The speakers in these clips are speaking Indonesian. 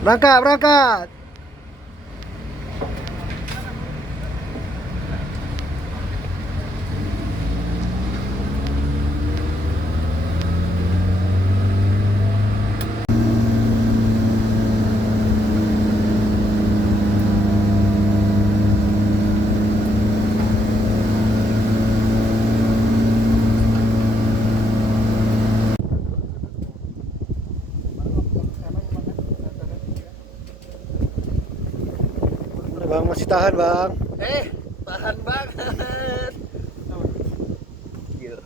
Berangkat, berangkat. Bang masih tahan, Bang. Tahan banget. Gila.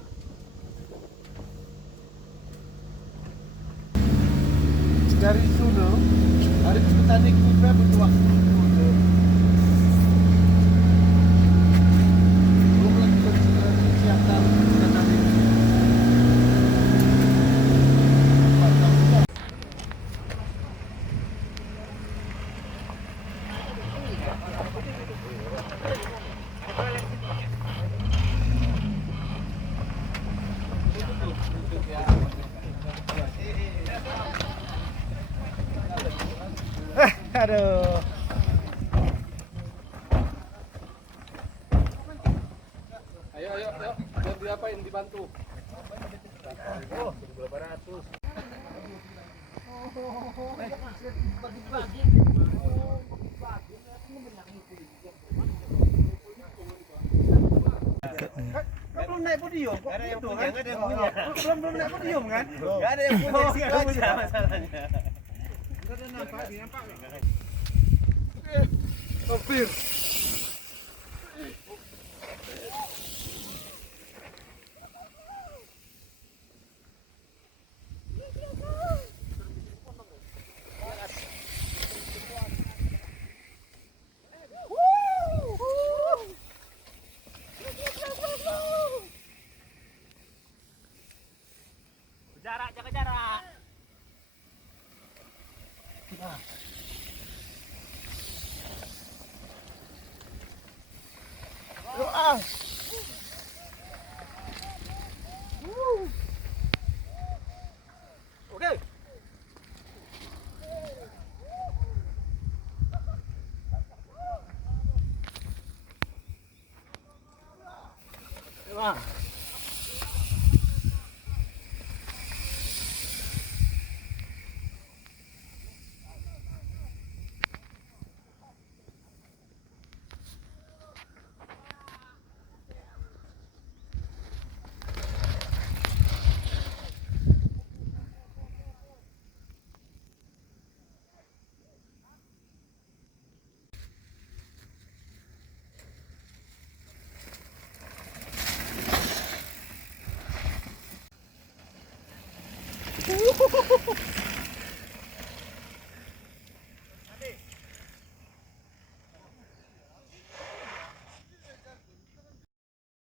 Dari sono ada petani kita butuh waktu untuk melakukan siasat petani. Aduh. Ayo, biar diapain dibantu. Oh, 1.800. Belum naik podium kok gitu kan? Ada yang punya. Belum naik podium kan? Enggak ada yang punya sih aja masalahnya. Enggak ada nampak. Hampir. Jaga jarak. Oke. Wah.